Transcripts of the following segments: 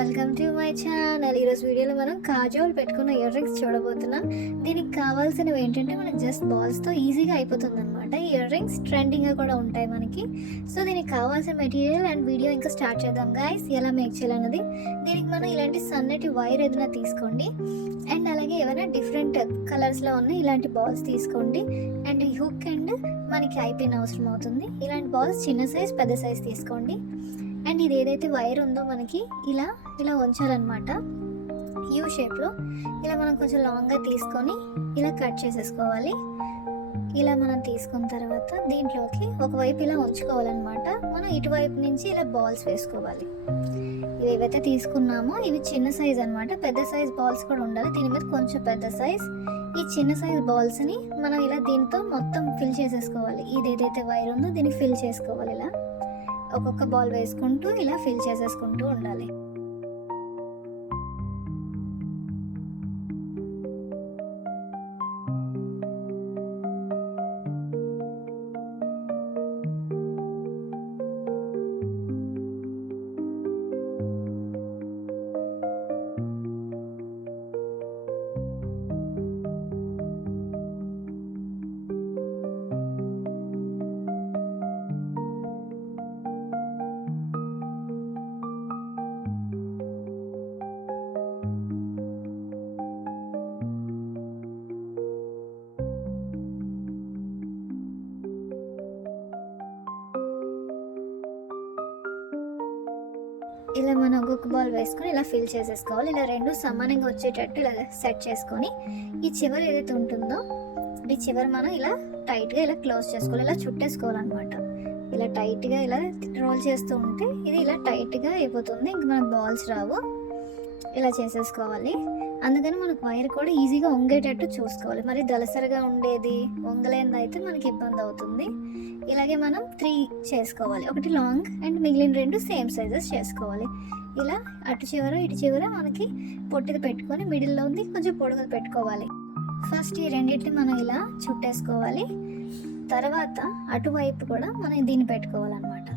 Welcome to my channel. ఈరోజు వీడియోలో మనం కాజోల్ పెట్టుకున్న ఇయర్ రింగ్స్ చూడబోతున్నాం. దీనికి కావాల్సినవి ఏంటంటే మనకి జస్ట్ బాల్స్తో ఈజీగా అయిపోతుంది అనమాట. ఇయర్ రింగ్స్ ట్రెండింగ్గా కూడా ఉంటాయి మనకి. సో దీనికి కావాల్సిన మెటీరియల్ అండ్ వీడియో ఇంకా స్టార్ట్ చేద్దాం గైస్. ఎలా మేక్ చేయాలన్నది. దీనికి మనం ఇలాంటి సన్నటి వైర్ ఏదైనా తీసుకోండి అండ్ అలాగే ఏమైనా డిఫరెంట్ కలర్స్లో ఉన్న ఇలాంటి బాల్స్ తీసుకోండి. అండ్ ఈ హుక్ అండ్ మనకి ఐపిన్ అవసరం అవుతుంది. ఇలాంటి బాల్స్ చిన్న సైజ్ పెద్ద సైజ్ తీసుకోండి. అండ్ ఇది ఏదైతే వైర్ ఉందో మనకి ఇలా ఇలా ఉంచాలన్నమాట. యూ షేప్లో ఇలా మనం కొంచెం లాంగ్గా తీసుకొని ఇలా కట్ చేసేసుకోవాలి. ఇలా మనం తీసుకున్న తర్వాత దీంట్లోకి ఒకవైపు ఇలా ఉంచుకోవాలన్నమాట. మనం ఇటువైపు నుంచి ఇలా బాల్స్ వేసుకోవాలి. ఇవి ఏవైతే తీసుకున్నామో ఇవి చిన్న సైజ్ అనమాట. పెద్ద సైజ్ బాల్స్ కూడా ఉండాలి. దీని మీద కొంచెం పెద్ద సైజ్. ఈ చిన్న సైజ్ బాల్స్ని మనం ఇలా దీంతో మొత్తం ఫిల్ చేసేసుకోవాలి. ఇది ఏదైతే వైర్ ఉందో దీన్ని ఫిల్ చేసుకోవాలి. ఇలా ఒక్కొక్క బాల్ వేసుకుంటూ ఇలా ఫిల్ చేసేసుకుంటూ ఉండాలి. ఇలా మనం ఒక్కొక్క బాల్ వేసుకొని ఇలా ఫిల్ చేసేసుకోవాలి. ఇలా రెండు సమానంగా వచ్చేటట్టు ఇలా సెట్ చేసుకొని ఈ చివరి ఏదైతే ఉంటుందో ఈ చివరి మనం ఇలా టైట్గా ఇలా క్లోజ్ చేసుకోవాలి. ఇలా చుట్టేసుకోవాలన్నమాట. ఇలా టైట్గా ఇలా రోల్ చేస్తూ ఉంటే ఇది ఇలా టైట్గా అయిపోతుంది. ఇంక మనకు బాల్స్ రావు. ఇలా చేసేసుకోవాలి. అందుకని మనకు వైర్ కూడా ఈజీగా వంగేటట్టు చూసుకోవాలి. మరి దలసరిగా ఉండేది వంగలేనిది అయితే మనకి ఇబ్బంది అవుతుంది. ఇలాగే మనం 3 చేసుకోవాలి. ఒకటి లాంగ్ అండ్ మిగిలిన 2 సేమ్ సైజెస్ చేసుకోవాలి. ఇలా అటు చివర ఇటు చివర మనకి పొట్టిది పెట్టుకొని మిడిల్లో ఉంది కొంచెం పొడుగుది పెట్టుకోవాలి. ఫస్ట్ ఈ రెండింటిని మనం ఇలా చుట్టేసుకోవాలి. తర్వాత అటువైపు కూడా మనం దీన్ని పెట్టుకోవాలన్నమాట.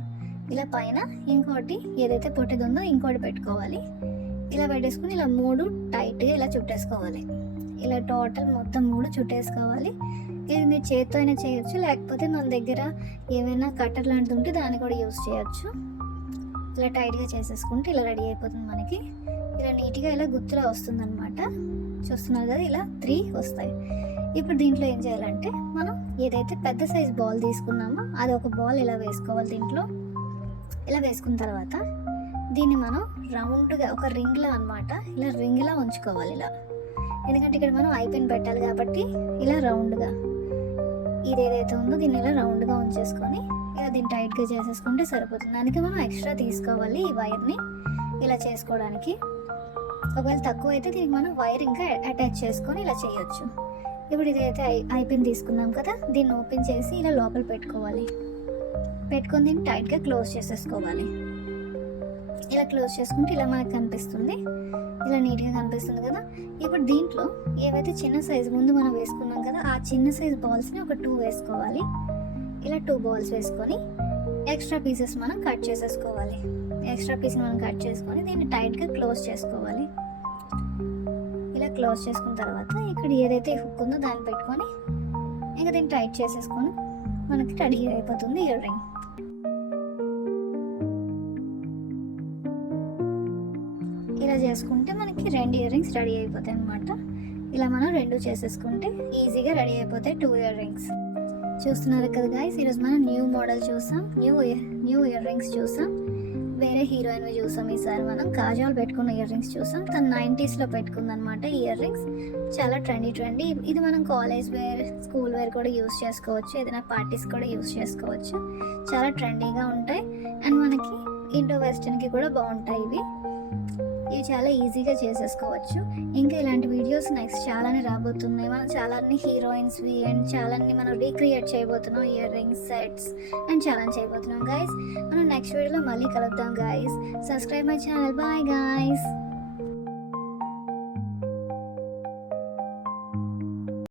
ఇలా పైన ఇంకోటి ఏదైతే పొట్టిది ఉందో ఇంకోటి పెట్టుకోవాలి. ఇలా పెట్టేసుకుని ఇలా 3 టైట్గా ఇలా చుట్టేసుకోవాలి. ఇలా టోటల్ మొత్తం 3 చుట్టేసుకోవాలి. ఇది మీరు చేతితో అయినా చేయొచ్చు, లేకపోతే మన దగ్గర ఏమైనా కట్టర్ లాంటిది ఉంటే దాన్ని కూడా యూస్ చేయొచ్చు. ఇలా టైట్గా చేసేసుకుంటే ఇలా రెడీ అయిపోతుంది మనకి. ఇలా నీట్గా ఇలా గుత్తులా వస్తుంది అనమాట. చూస్తున్నారు కదా, ఇలా 3 వస్తాయి. ఇప్పుడు దీంట్లో ఏం చేయాలంటే మనం ఏదైతే పెద్ద సైజ్ బాల్ తీసుకున్నామో అది ఒక బాల్ ఇలా వేసుకోవాలి. దీంట్లో ఇలా వేసుకున్న తర్వాత దీన్ని మనం రౌండ్గా ఒక రింగ్లా అనమాట ఇలా రింగ్లా ఉంచుకోవాలి. ఇలా ఎందుకంటే ఇక్కడ మనం ఐపిన్ పెట్టాలి కాబట్టి ఇలా రౌండ్గా ఇది ఏదైతే ఉందో దీన్ని ఇలా రౌండ్గా ఉంచేసుకొని ఇలా దీన్ని టైట్గా చేసేసుకుంటే సరిపోతుంది. అందుకే మనం ఎక్స్ట్రా తీసుకోవాలి ఈ వైర్ని ఇలా చేసుకోవడానికి. ఒకవేళ తక్కువ అయితే దీనికి మనం వైర్ ఇంకా అటాచ్ చేసుకొని ఇలా చేయొచ్చు. ఇప్పుడు ఇదైతే ఐపిన్ తీసుకున్నాం కదా, దీన్ని ఓపెన్ చేసి ఇలా లోపల పెట్టుకోవాలి. పెట్టుకొని దీన్ని టైట్గా క్లోజ్ చేసేసుకోవాలి. ఇలా క్లోజ్ చేసుకుంటే ఇలా మనకు కనిపిస్తుంది. ఇలా నీట్గా కనిపిస్తుంది కదా. ఇప్పుడు దీంట్లో ఏవైతే చిన్న సైజు ముందు మనం వేసుకున్నాం కదా ఆ చిన్న సైజ్ బాల్స్ని ఒక 2 వేసుకోవాలి. ఇలా 2 బాల్స్ వేసుకొని ఎక్స్ట్రా పీసెస్ మనం కట్ చేసేసుకోవాలి. ఎక్స్ట్రా పీస్ని మనం కట్ చేసుకొని దీన్ని టైట్గా క్లోజ్ చేసుకోవాలి. ఇలా క్లోజ్ చేసుకున్న తర్వాత ఇక్కడ ఏదైతే హుక్ ఉందో దాన్ని పెట్టుకొని ఇంకా దీన్ని టైట్ చేసేసుకొని మనకి రెడీ అయిపోతుంది ఇయర్ రింగ్. ఇలా చేసుకుంటే మనకి 2 ఇయర్ రింగ్స్ రెడీ అయిపోతాయి అనమాట. ఇలా మనం 2 చేసేసుకుంటే ఈజీగా రెడీ అయిపోతాయి 2 ఇయర్ రింగ్స్. చూస్తున్నారు కదా గైస్, ఈరోజు మనం న్యూ మోడల్ చూసాం, న్యూ ఇయర్ రింగ్స్ చూసాం. వేరే హీరోయిన్వి చూసాం. ఈసారి మనం కాజోల్ పెట్టుకున్న ఇయర్ రింగ్స్ చూసాం. తను 90sలో పెట్టుకుందనమాట ఇయర్ రింగ్స్. చాలా ట్రెండీ. ఇది మనం కాలేజ్ వేర్ స్కూల్ వేర్ కూడా యూస్ చేసుకోవచ్చు. ఏదైనా పార్టీస్ కూడా యూస్ చేసుకోవచ్చు. చాలా ట్రెండీగా ఉంటాయి అండ్ మనకి ఇండో వెస్టర్న్కి కూడా బాగుంటాయి ఇవి చాలా ఈజీగా చేసేసుకోవచ్చు. ఇంకా ఇలాంటి వీడియోస్ నెక్స్ట్ చాలానే రాబోతున్నాయి. మనం చాలాన్ని హీరోయిన్స్వి అండ్ చాలాన్ని మనం రీక్రియేట్ చేయబోతున్నాం. ఇయర్ రింగ్స్ సెట్స్ అండ్ చాలా చేయబోతున్నాం గైస్. మనం నెక్స్ట్ వీడియోలో మళ్ళీ కలుద్దాం guys. Subscribe my channel. Bye guys.